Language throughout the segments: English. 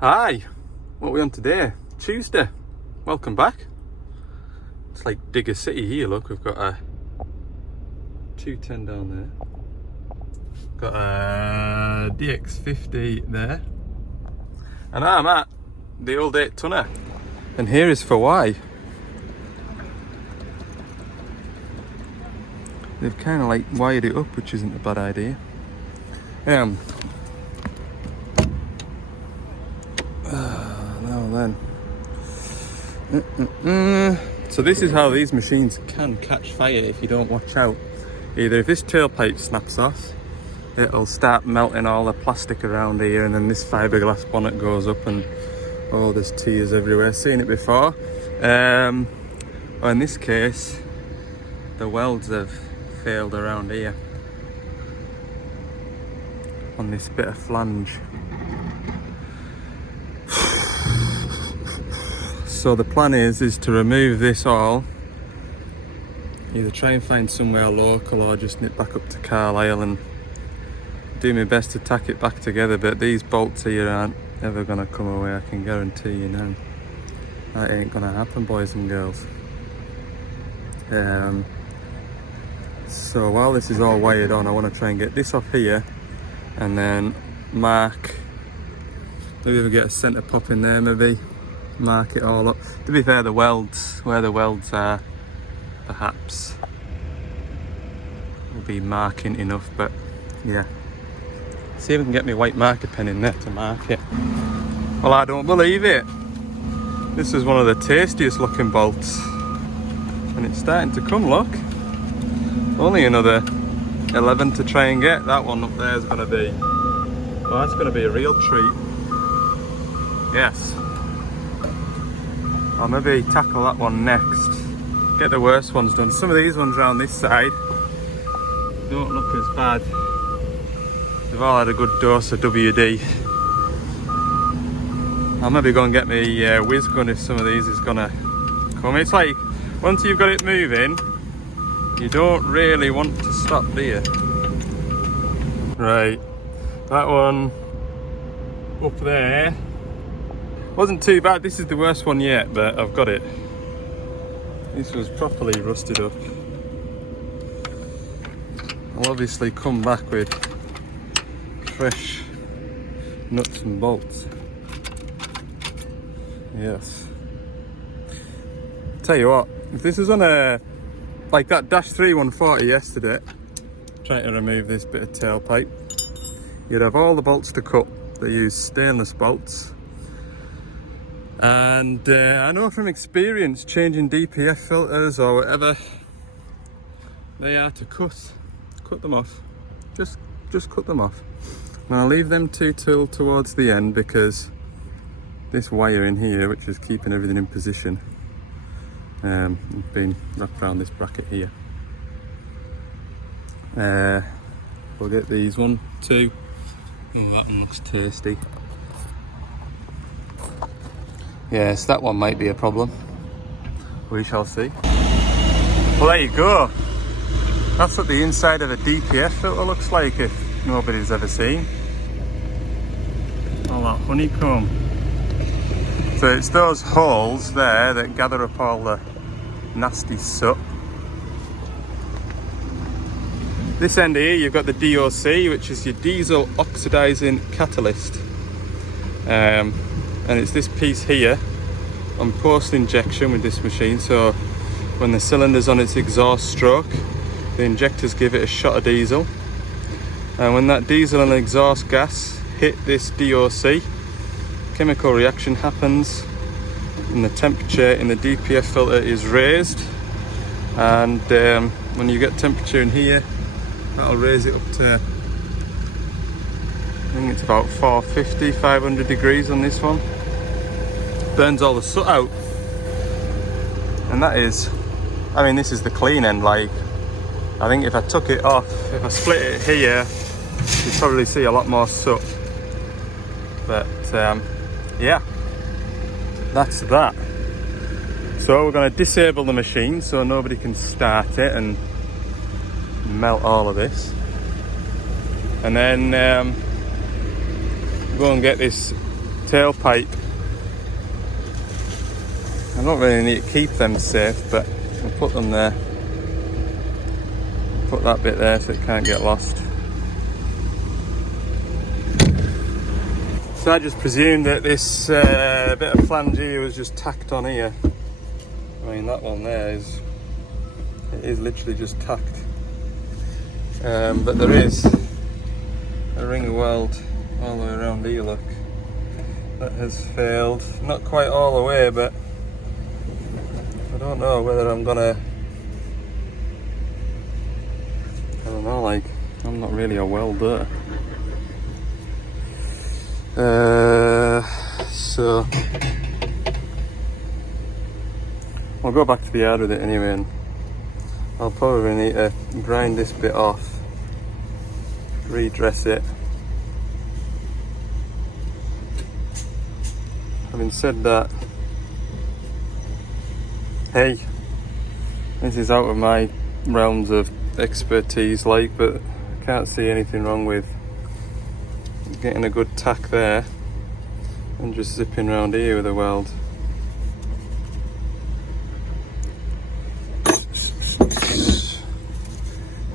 Hi, what are we on today? Tuesday. Welcome back. It's like Digger City here, look. We've got a 210 down there. Got a DX50 there. And I'm at the old 8 tonner. And here is for why. They've kind of like wired it up, which isn't a bad idea. Now then. So this is how these machines can catch fire if you don't watch out. Either if this tailpipe snaps off, it'll start melting all the plastic around here, and then this fiberglass bonnet goes up and oh, there's tears everywhere. Seen it before. Or in this case, the welds have failed around here on this bit of flange. So the plan is to remove this all, either try and find somewhere local or just nip back up to Carlisle and do my best to tack it back together, but these bolts here aren't ever going to come away, I can guarantee you now. That ain't going to happen, boys and girls. So while this is all wired on, I want to try and get this off here and then mark, maybe we get a centre pop in there, maybe mark it all up. To be fair, the welds, where the welds are, perhaps will be marking enough, but yeah. See if we can get me white marker pen in there to mark it. Well, I don't believe it. This is one of the tastiest looking bolts. And it's starting to come, look. Only another 11 to try and get. That one up there is going to be, well, that's going to be a real treat. Yes. I'll maybe tackle that one next. Get the worst ones done. Some of these ones around this side don't look as bad. They've all had a good dose of WD. I'll maybe go and get me whiz gun if some of these is gonna come. It's like, once you've got it moving, you don't really want to stop, do you? Right, that one up there wasn't too bad. This is the worst one yet, but I've got it. This was properly rusted up. I'll obviously come back with fresh nuts and bolts. Yes. Tell you what, if this was on a, like that Dash 3 140 yesterday, trying to remove this bit of tailpipe, you'd have all the bolts to cut. They use stainless bolts. And I know from experience, changing DPF filters or whatever, they are to cut them off. Just cut them off. And I'll leave them two till towards the end, because this wire in here, which is keeping everything in position, has been wrapped around this bracket here. We'll get these 1, 2. Oh, that one looks tasty. Yes, that one might be a problem. We shall see. Well, there you go. That's what the inside of a DPF filter looks like, if nobody's ever seen. All that honeycomb. So it's those holes there that gather up all the nasty soot. This end here, you've got the DOC, which is your diesel oxidizing catalyst. And it's this piece here on post injection with this machine. So when the cylinder's on its exhaust stroke, the injectors give it a shot of diesel. And when that diesel and exhaust gas hit this DOC, chemical reaction happens and the temperature in the DPF filter is raised. And when you get temperature in here, that'll raise it up to, I think it's about 450, 500 degrees on this one. Burns all the soot out. And that is, I mean, this is the clean end. Like, I think if I took it off, if I split it here, you'd probably see a lot more soot. But yeah, that's that. So we're going to disable the machine so nobody can start it and melt all of this. And then go and get this tailpipe. I don't really need to keep them safe, but I'll put them there. Put that bit there so it can't get lost. So I just presumed that this bit of flange here was just tacked on here. I mean, that one there is literally just tacked. But there is a ring weld all the way around here, look. That has failed. Not quite all the way, but I don't know whether I'm gonna... I don't know, like, I'm not really a welder. So I'll go back to the yard with it anyway, and I'll probably need to grind this bit off, redress it. Having said that, hey, this is out of my realms of expertise, like, but I can't see anything wrong with getting a good tack there and just zipping around here with a weld.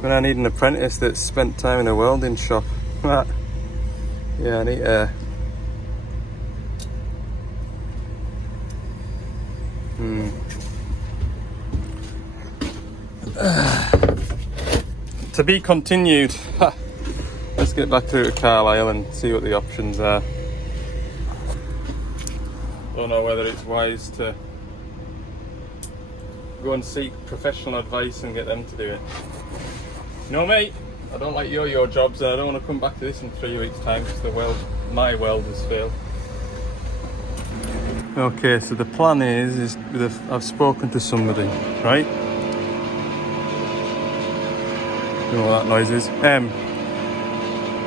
When I need an apprentice that's spent time in a welding shop. Yeah, I need to... To be continued. Let's get back to Carlisle and see what the options are. Don't know whether it's wise to go and seek professional advice and get them to do it. You know, mate, I don't like your jobs, and I don't want to come back to this in 3 weeks' time because my weld has failed. Okay, so the plan is I've spoken to somebody, right? You know what that noise is?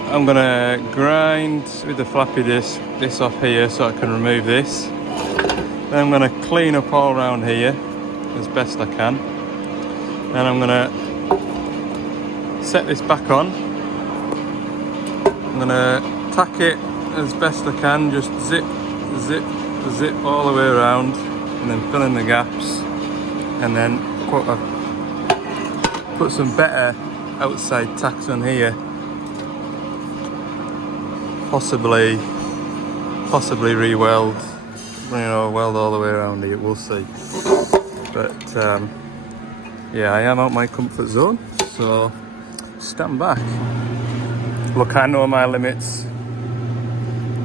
I'm gonna grind with the flappy disc this off here so I can remove this. Then I'm gonna clean up all around here as best I can. Then I'm gonna set this back on. I'm gonna tack it as best I can, just zip all the way around, and then fill in the gaps, and then put some better outside tacks on here. Possibly re-weld, weld all the way around here, we'll see. But yeah, I am out my comfort zone, so stand back. Look, I know my limits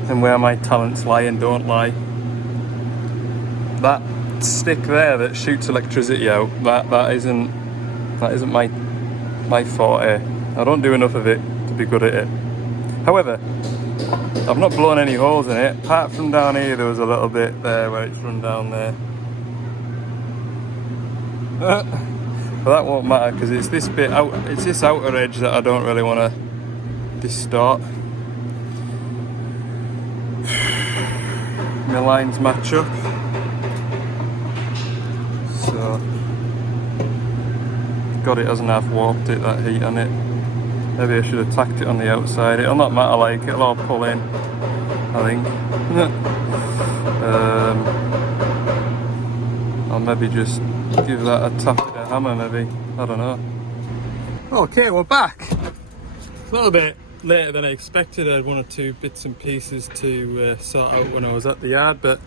and where my talents lie and don't lie. That stick there that shoots electricity out, that isn't my forte. I don't do enough of it to be good at it. However, I've not blown any holes in it, apart from down here. There was a little bit there where it's run down there. But that won't matter because it's this bit out, it's this outer edge that I don't really want to distort. My lines match up. So, God, it hasn't half warped it, that heat on it. Maybe I should have tacked it on the outside. It'll not matter, like, it'll all pull in, I think. I'll maybe just give that a tap with a hammer, maybe. I don't know. Okay, we're back. A little bit later than I expected. I had 1 or 2 bits and pieces to sort out when I was at the yard, but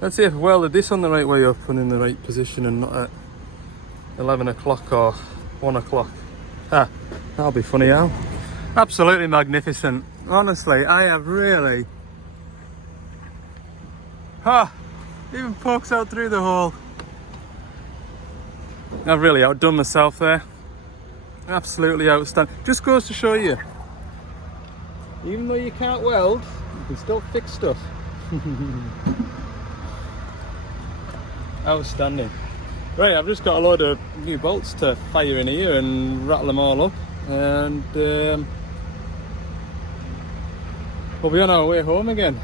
let's see if I welded this on the right way up and in the right position and not at 11 o'clock or 1 o'clock. That'll be funny, Al. Absolutely magnificent. Honestly, I have really... even pokes out through the hole. I've really outdone myself there. Absolutely outstanding. Just goes to show you, even though you can't weld, you can still fix stuff. Outstanding. Right, I've just got a load of new bolts to fire in here and rattle them all up, and we'll be on our way home again.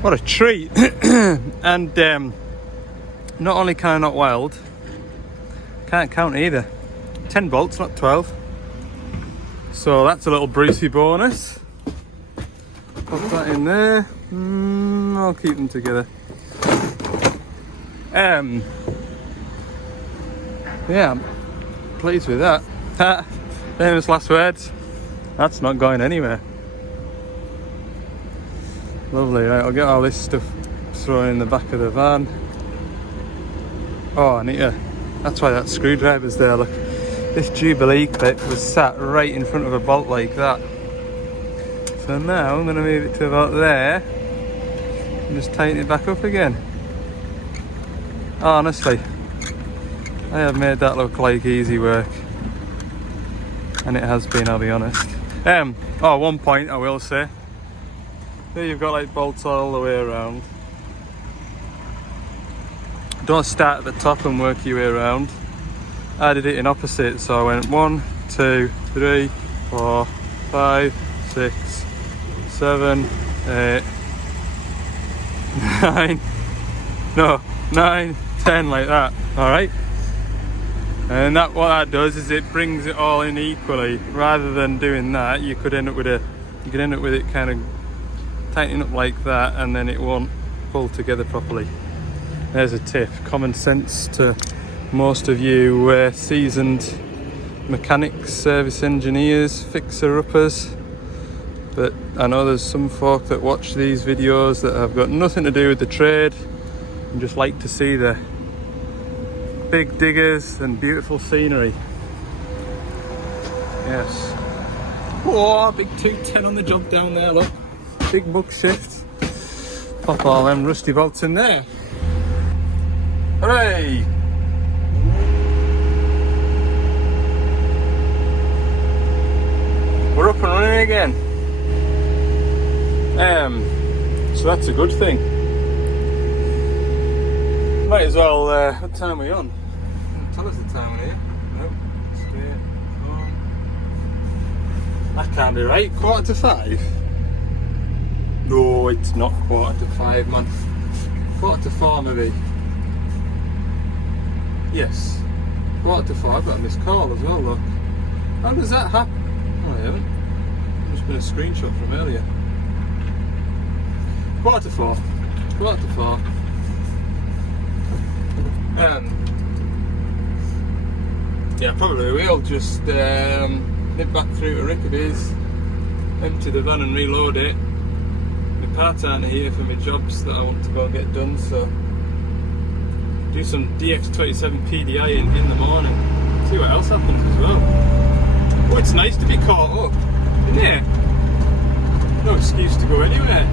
What a treat. And not only can I not weld, can't count either. 10 bolts, not 12. So that's a little Brucey bonus. Pop that in there. I'll keep them together. Yeah, I'm pleased with that. Famous last words. That's not going anywhere. Lovely, right, I'll get all this stuff thrown in the back of the van. Oh, I need to, that's why that screwdriver's there, look. This Jubilee clip was sat right in front of a bolt like that. So now I'm going to move it to about there and just tighten it back up again. Honestly, I have made that look like easy work. And it has been, I'll be honest. One point I will say. There you've got like bolts all the way around. Don't start at the top and work your way around. I did it in opposite, so I went 1, 2, 3, 4, 5, 6, 7, 8, 9, 10 like that. Alright? And that what that does is it brings it all in equally. Rather than doing that, you could end up with it kind of tightening up like that, and then it won't pull together properly. There's a tip, common sense to most of you seasoned mechanics, service engineers, fixer-uppers. But I know there's some folk that watch these videos that have got nothing to do with the trade and just like to see the big diggers and beautiful scenery. Yes. Oh, big 210 on the job down there, look. Big buck shift. Pop all them rusty bolts in there. Hooray! We're up and running again. So that's a good thing. Might as well, what time are we on? Tell us the time here. Nope. Straight on. That can't be right. 4:45? No, it's not 4:45, man. 4:45 maybe. Yes. 4:45. I've got a missed call as well, look. How does that happen? Oh, I haven't. Just been a screenshot from earlier. 4:45. 4:45. Yeah, probably we'll just nip back through to Rickaby's, empty the van and reload it. My parts aren't here for my jobs that I want to go and get done, so do some DX27 PDI in the morning. See what else happens as well. Oh, it's nice to be caught up, isn't it? No excuse to go anywhere.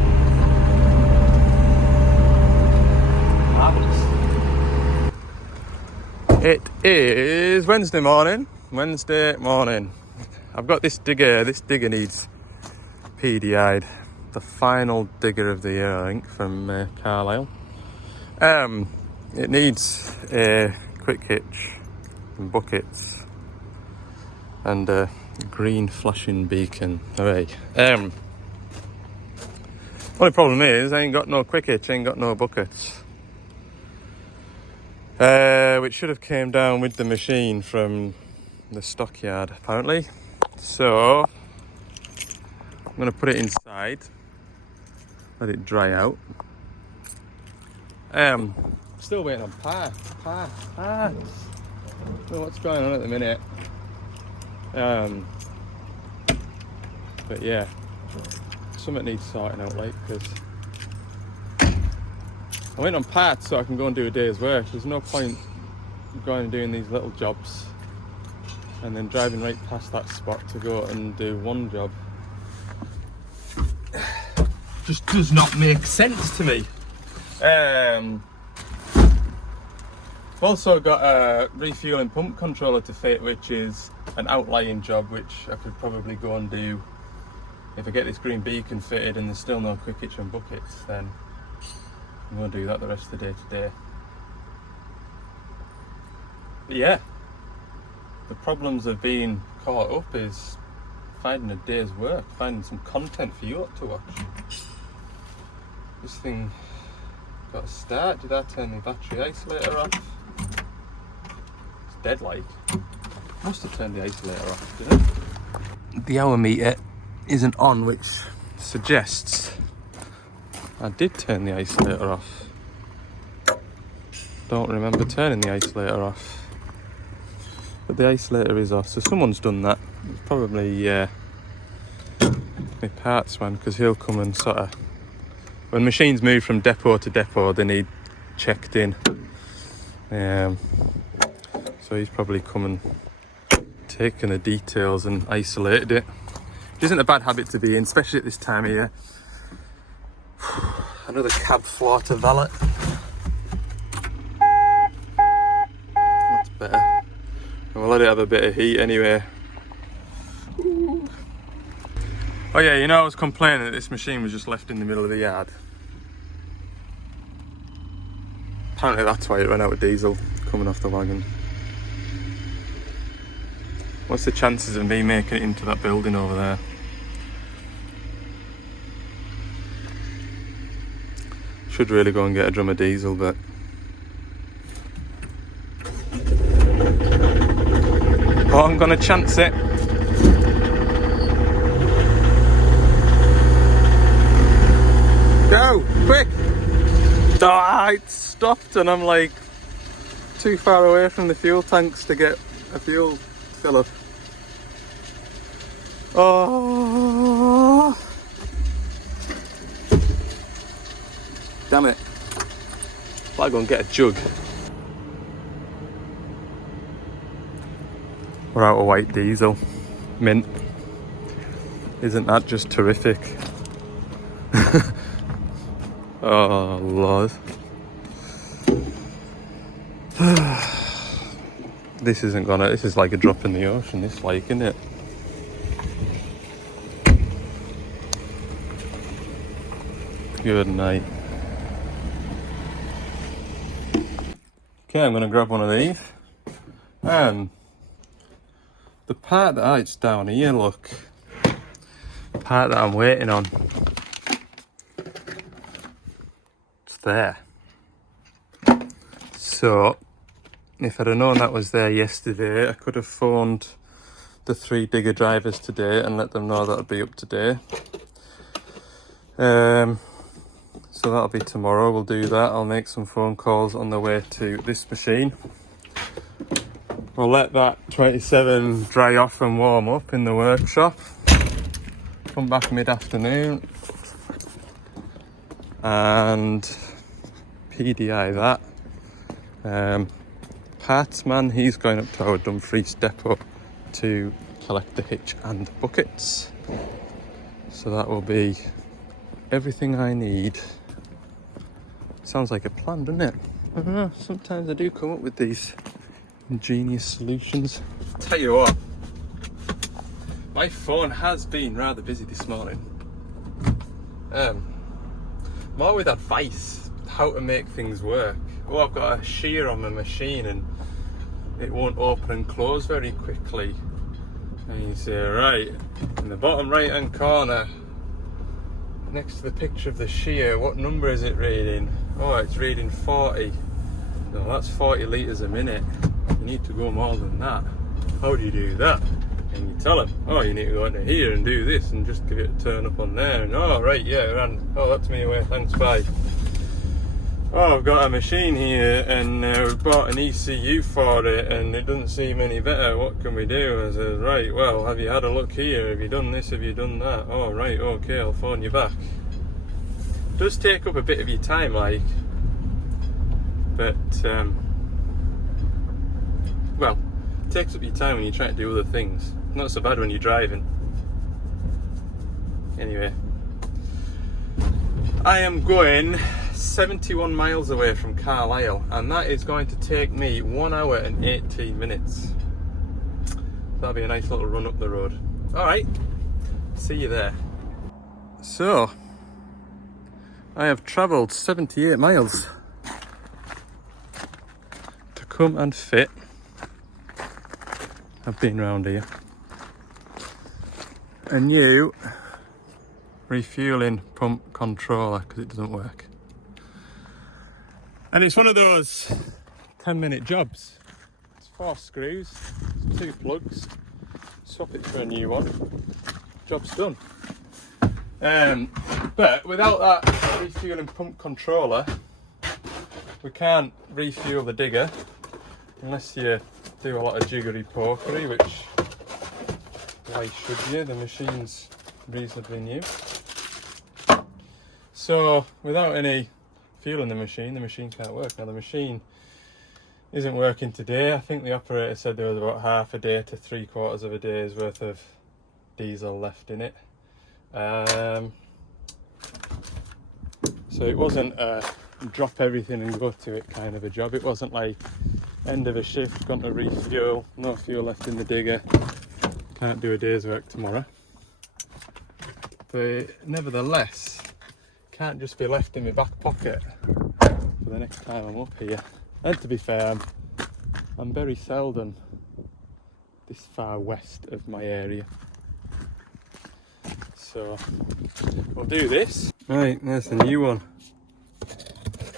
Marvellous. It is Wednesday morning. I've got this digger. This digger needs PDI'd. The final digger of the year, I think, from Carlisle. It needs a quick hitch and buckets and a green flashing beacon. Hooray. Only problem is I ain't got no quick hitch, ain't got no buckets. Which should have came down with the machine from the stockyard apparently. So I'm going to put it inside, let it dry out. Still waiting on parts. Don't know what's going on at the minute. But yeah, something needs sorting out, like, because I went on parts so I can go and do a day's work. There's no point going and doing these little jobs and then driving right past that spot to go and do one job. Just does not make sense to me. I've also got a refueling pump controller to fit, which is an outlying job which I could probably go and do if I get this green beacon fitted and there's still no quick hitch and buckets. Then I'm going to do that the rest of the day today. But yeah, the problems of being caught up is finding a day's work, finding some content for you to watch. This thing got a start. Did I turn the battery isolator off? It's dead like. Must have turned the isolator off, didn't it? the hour meter isn't on, which suggests I did turn the isolator off. Don't remember turning the isolator off, but the isolator is off, so someone's done that. It's probably my parts man, because he'll come and sort of, when machines move from depot to depot, they need checked in. So he's probably come and taken the details and isolated it. It isn't a bad habit to be in, especially at this time of year. Another cab floor to valet. That's better. And we'll let it have a bit of heat anyway. Ooh. Oh yeah, you know, I was complaining that this machine was just left in the middle of the yard. Apparently that's why it ran out of diesel coming off the wagon. What's the chances of me making it into that building over there? Should really go and get a drum of diesel, but oh, I'm gonna chance it. Go, quick! Ah, it stopped and I'm like too far away from the fuel tanks to get a fuel fill up. Oh, damn it. I'll go and get a jug. We're out of white diesel. Mint. Isn't that just terrific? Oh Lord. This is like a drop in the ocean, this lake, isn't it? Good night. Okay, I'm gonna grab one of these. And the part that it's down here, look. The part that I'm waiting on. It's there. So if I'd have known that was there yesterday, I could have phoned the 3 digger drivers today and let them know that I'd be up today. So that'll be tomorrow, we'll do that. I'll make some phone calls on the way to this machine. We'll let that 27 dry off and warm up in the workshop. Come back mid-afternoon and PDI that. Parts man, he's going up to our Dumfries depot to collect the hitch and the buckets. So that will be everything I need. Sounds like a plan, doesn't it? I don't know, sometimes I do come up with these ingenious solutions. Tell you what, my phone has been rather busy this morning. More with advice, how to make things work. Oh, I've got a shear on my machine and it won't open and close very quickly. And you say, right, in the bottom right hand corner, next to the picture of the shear, what number is it reading? Oh, it's reading 40. No, that's 40 litres a minute. You need to go more than that. How do you do that? And you tell them, oh, you need to go into here and do this and just give it a turn up on there. And oh, right, yeah, and oh, that's me away, thanks, bye. Oh, I've got a machine here and we've bought an ECU for it and it doesn't seem any better. What can we do? I said, right, well, have you had a look here? Have you done this? Have you done that? Oh, right, okay, I'll phone you back. It does take up a bit of your time, like, but, well, it takes up your time when you're trying to do other things. Not so bad when you're driving. Anyway, I am going 71 miles away from Carlisle and that is going to take me 1 hour and 18 minutes. That'll be a nice little run up the road. Alright, see you there. So, I have travelled 78 miles to come and fit. I've been round here. A new refueling pump controller because it doesn't work. And it's one of those 10-minute jobs. It's 4 screws, 2 plugs, swap it for a new one. Job's done. But without that refueling pump controller, we can't refuel the digger unless you do a lot of jiggery pokery, which why should you? The machine's reasonably new. So without any fuel in the machine can't work. Now the machine isn't working today. I think the operator said there was about half a day to 3/4 of a day's worth of diesel left in it. So it wasn't a drop everything and go to it kind of a job. It wasn't like end of a shift, gone to refuel, no fuel left in the digger, can't do a day's work tomorrow. But nevertheless, can't just be left in my back pocket for the next time I'm up here. And to be fair, I'm very seldom this far west of my area. So we'll do this. Right, there's the new one.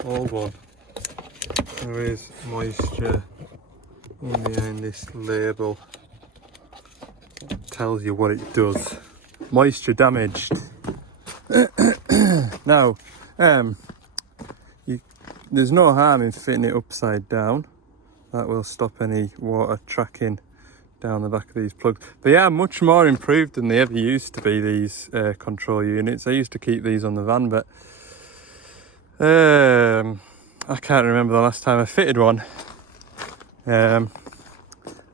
Old one. There is moisture in behind this label. It tells you what it does. Moisture damaged. Now, there's no harm in fitting it upside down. That will stop any water tracking down the back of these plugs. They are much more improved than they ever used to be, these control units. I used to keep these on the van, but I can't remember the last time I fitted one. And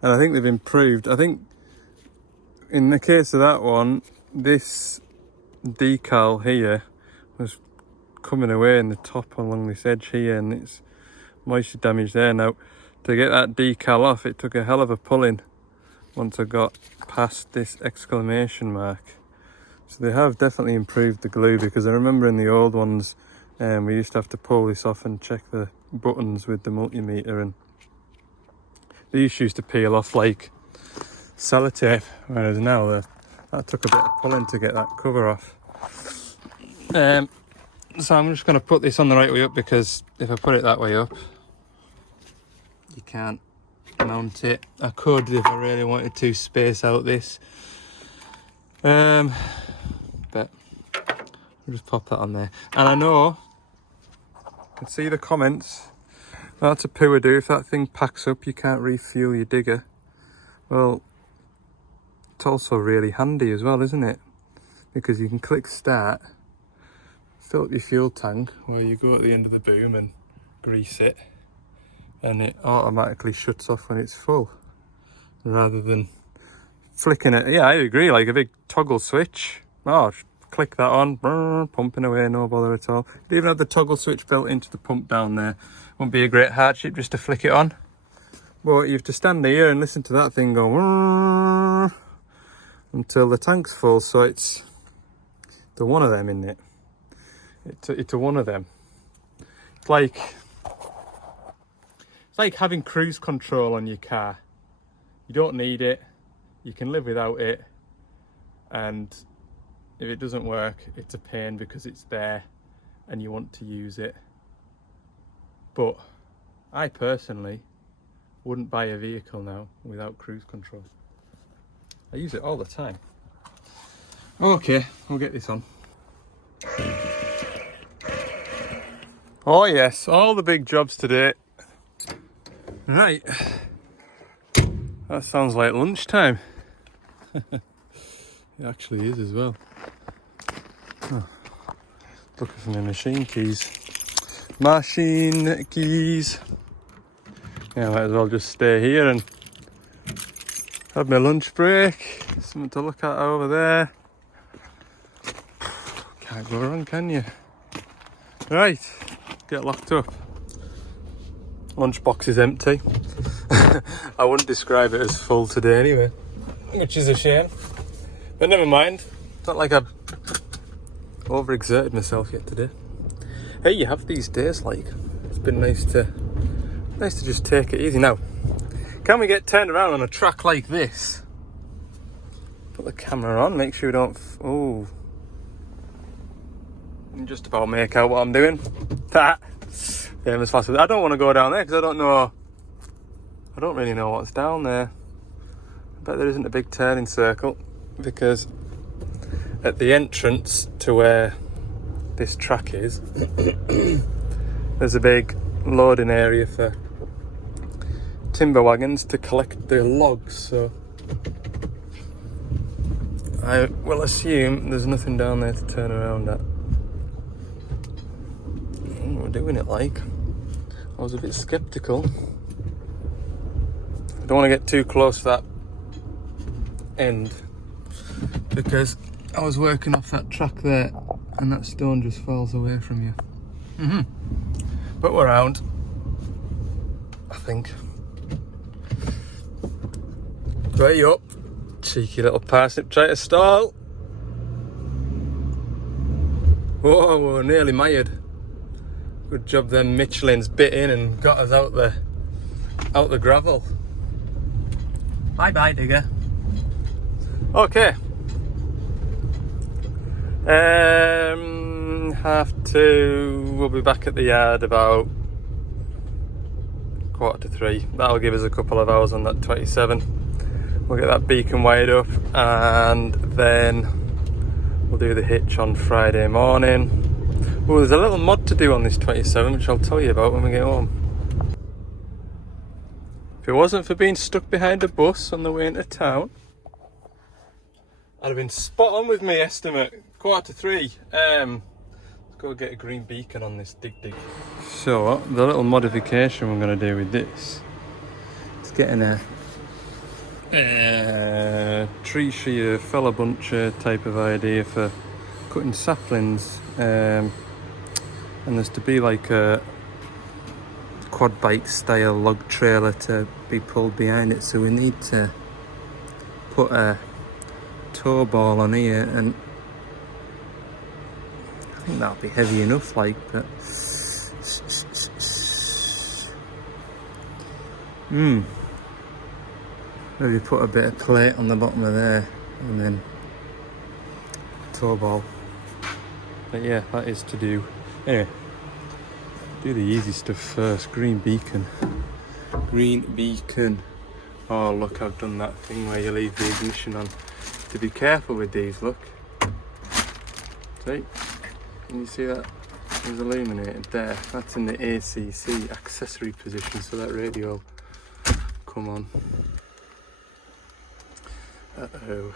I think they've improved. I think in the case of that one, this decal here was coming away in the top along this edge here, and it's moisture damage there. Now, to get that decal off, it took a hell of a pulling once I got past this exclamation mark. So they have definitely improved the glue, because I remember in the old ones we used to have to pull this off and check the buttons with the multimeter, and these used to peel off like sellotape, whereas now that took a bit of pulling to get that cover off. So I'm just going to put this on the right way up, because if I put it that way up, you can't mount it. I could, if I really wanted to, space out this. But I'll just pop that on there. And I know, I can see the comments, that's a poo ado. If that thing packs up, you can't refuel your digger. Well, it's also really handy as well, isn't it? Because you can click start, fill up your fuel tank, where you go at the end of the boom and grease it, and it automatically shuts off when it's full, rather than flicking it. Yeah, I agree, like a big toggle switch. Oh, click that on, pumping away, no bother at all. It even had the toggle switch built into the pump down there. Won't be a great hardship just to flick it on. But you have to stand there and listen to that thing go until the tank's full. So it's the one of them, isn't it? It's a one of them. It's like having cruise control on your car. You don't need it, you can live without it, and if it doesn't work, it's a pain because it's there and you want to use it. But I personally wouldn't buy a vehicle now without cruise control. I use it all the time. Okay, we'll get this on. Oh yes, all the big jobs today. Right, that sounds like lunchtime. It actually is as well. Oh, looking for my machine keys. Machine keys. Yeah, I might as well just stay here and have my lunch break. Something to look at over there. Can't go wrong, can you? Right, get locked up. Lunchbox is empty. I wouldn't describe it as full today anyway, which is a shame. But never mind. It's not like I've overexerted myself yet today. Hey, you have these days, like, it's been nice to just take it easy. Now, can we get turned around on a track like this? Put the camera on, make sure we don't oh, I can just about make out what I'm doing. That famous fast. I don't want to go down there because I don't really know what's down there. bet there isn't a big turning circle, because at the entrance to where this track is, there's a big loading area for timber wagons to collect the logs, so I will assume there's nothing down there to turn around at. We're doing it like. I was a bit sceptical. I don't want to get too close to that end, because I was working off that track there and that stone just falls away from you. But we're around, I think. Right up, cheeky little parsnip, try to stall. Whoa, we're nearly mired. Good job them Michelin's bit in and got us out the gravel. Bye bye, digger. Okay. 2:30. We'll be back at the yard about 2:45. That'll give us a couple of hours on that 27. We'll get that beacon wired up, and then we'll do the hitch on Friday morning. Oh, there's a little mod to do on this 27, which I'll tell you about when we get home. If it wasn't for being stuck behind a bus on the way into town, I'd have been spot on with my estimate. 2:45. Let's go get a green beacon on this dig. So, the little modification we're going to do with this is getting a tree shear, fella buncher type of idea for cutting saplings. And there's to be like a quad bike style log trailer to be pulled behind it, so we need to put a tow ball on here, and I think that'll be heavy enough, like, but maybe put a bit of plate on the bottom of there and then tow ball. But yeah, that is to do. Anyway, do the easy stuff first. Green beacon. Oh look, I've done that thing where you leave the ignition on. To be careful with these, look. See? Can you see that? There's illuminated there. That's in the ACC accessory position, so that radio will come on. Uh-oh.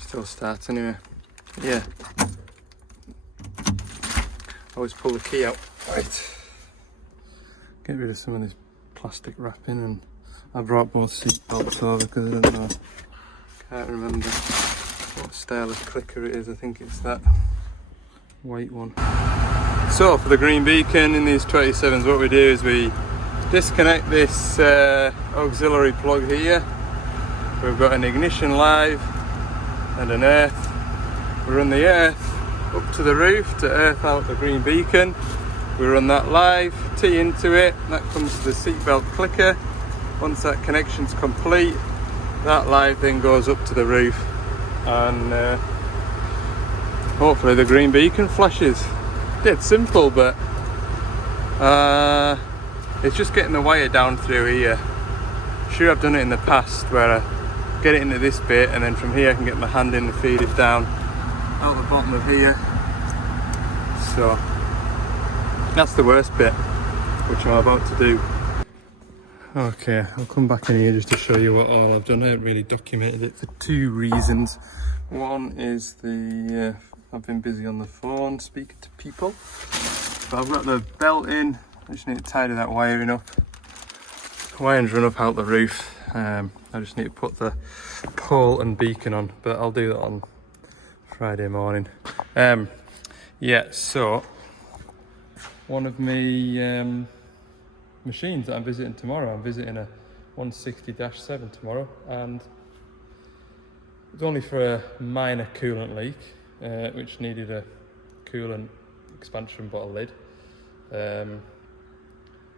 Still starts anyway. Yeah. Always pull the key out. Right. Get rid of some of this plastic wrapping, and I brought both seat belts over because I don't know. Can't remember what style of clicker it is. I think it's that white one. So for the green beacon in these 27s, what we do is we disconnect this auxiliary plug here. We've got an ignition live and an earth. We run the earth up to the roof to earth out the green beacon. We run that live, tee into it, and that comes to the seatbelt clicker. Once that connection's complete, that live then goes up to the roof, and hopefully the green beacon flashes. Dead simple, but it's just getting the wire down through here. Sure, I've done it in the past where I get it into this bit, and then from here I can get my hand in and feed it down out the bottom of here. So that's the worst bit, which I'm about to do. Okay, I'll come back in here just to show you what all I've done. I haven't really documented it for two reasons. One is I've been busy on the phone speaking to people. So I've got the belt in, I just need to tidy that wiring up. The wiring's run up out the roof. I just need to put the pole and beacon on, but I'll do that on Friday morning. Yeah, so one of my machines that I'm visiting tomorrow, I'm visiting a 160-7 tomorrow, and it's only for a minor coolant leak, which needed a coolant expansion bottle lid.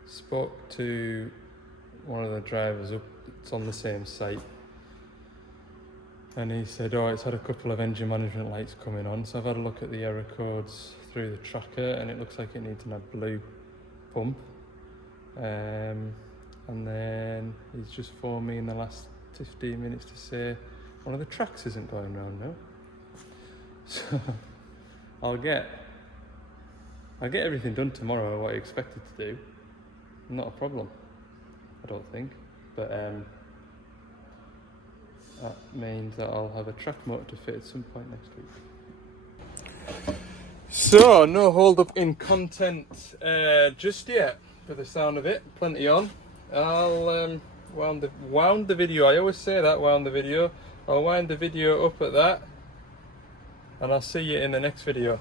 Spoke to one of the drivers up, it's on the same site, and he said, oh, it's had a couple of engine management lights coming on. So I've had a look at the error codes through the tracker, and it looks like it needs an blue pump. And then he's just phoned me in the last 15 minutes to say one of the tracks isn't going round now. So I'll get everything done tomorrow, what I expected to do. Not a problem, I don't think. But that means that I'll have a track motor to fit at some point next week. So, no hold up in content just yet, for the sound of it. Plenty on. I'll wound the video. I always say that, wound the video. I'll wind the video up at that, and I'll see you in the next video.